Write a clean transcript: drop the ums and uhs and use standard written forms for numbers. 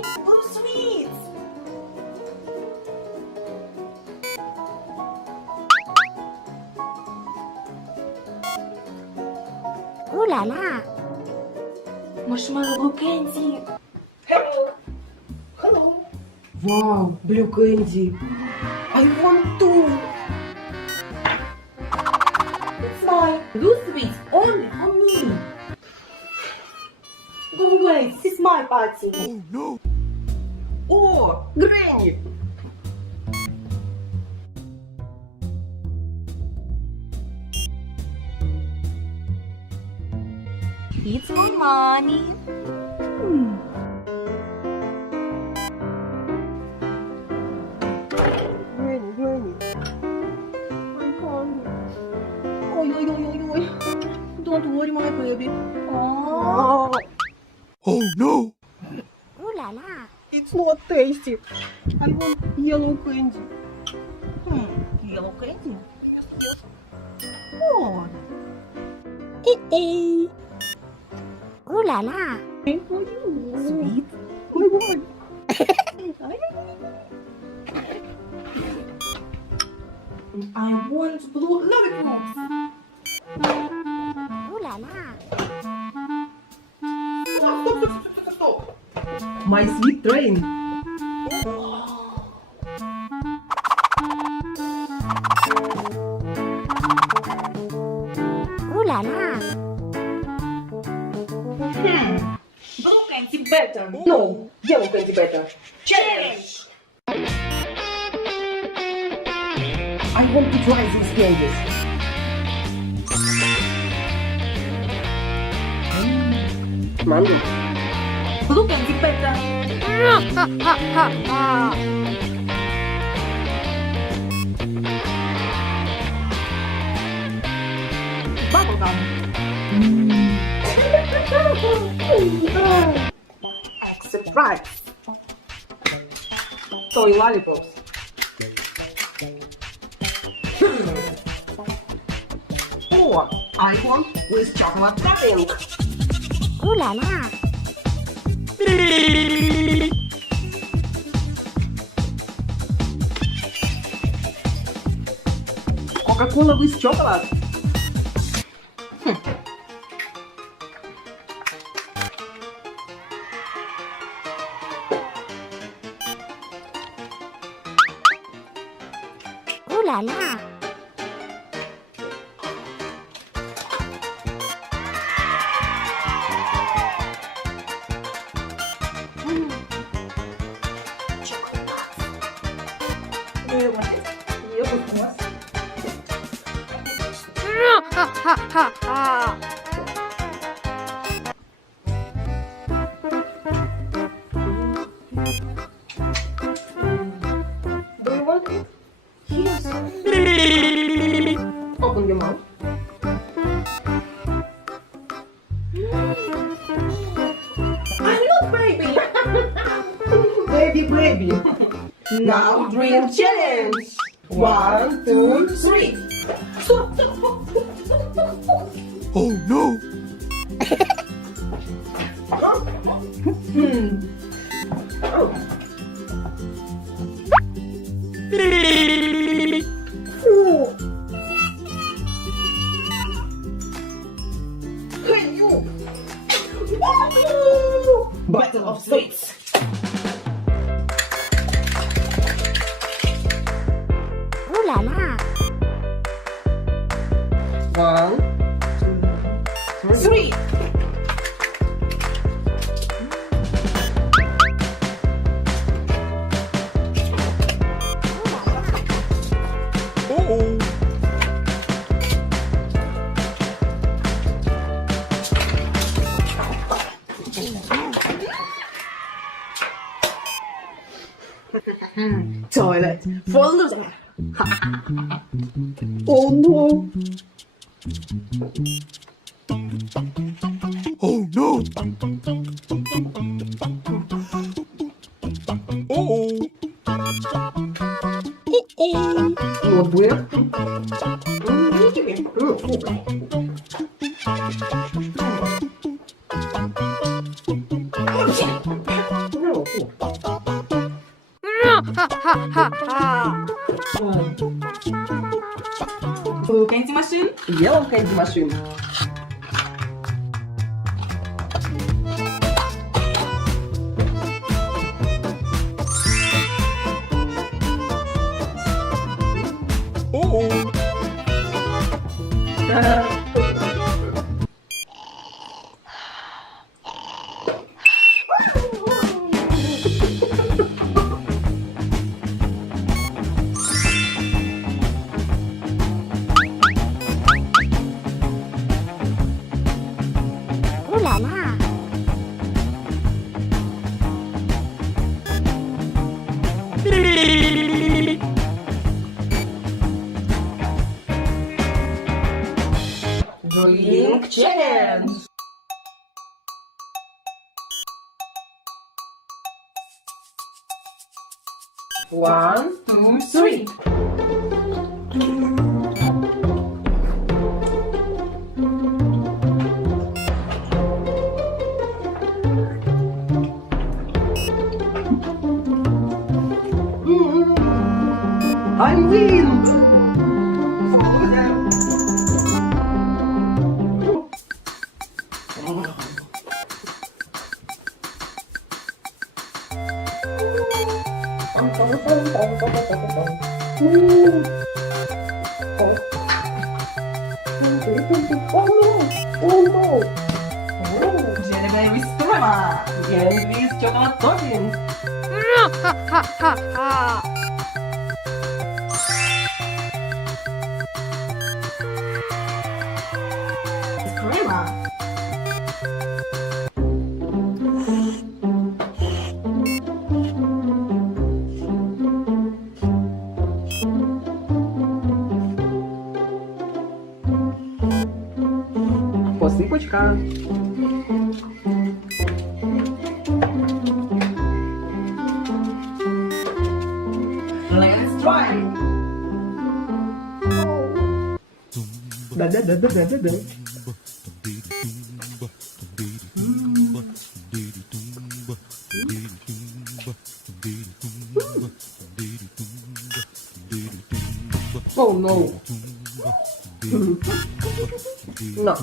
eat more sweets. Ooh la la. Marshmallow candy. Hello. Hello. Wow, blue candy. I want two. It's mine. Blue sweets only for me. Go away. This is my party. Oh no. Oh, Granny. It's my money. Granny, Granny. I'm hungry. Oi, oi, oi, oi, oi. Don't worry, my baby. Oh, Oh no! Ooh la la. it's not tasty. I want yellow candy. Yellow candy. Oh, Ooh la la. for you. Sweet. I want. I want blue lollipops. Ooh la la. Stop. My sweet train. Ooh la la. Blue candy better. No, yellow candy better. Challenge. I want to try these candies. Mango. Blue candy better. Bubblegum. Except right. Toy lollipops. Oh, I want with chocolate topping. Ooh la la. Coca-Cola with chocolate. Ooh la la. Do you want it? Yes. Open your mouth. I'm not baby. Baby, baby. Now drink challenge. 1, 2, 3. Stop, stop, stop, stop, stop, stop. Oh no! Hey, you. Battle of sweets. Ooh la la. 1, 2, 3. Oh! Toilet for loser. Oh no. Oh no! Oh! Not weird. No. Blue candy machine. Yellow candy machine. Oh. Ooh la la. Drink challenge. One, Two, three. I win. Jelly with crema. Jelly with chocolate topping. Crema. Посипочка. Let's try. Да-да-да-да-да-да. Oh no. No.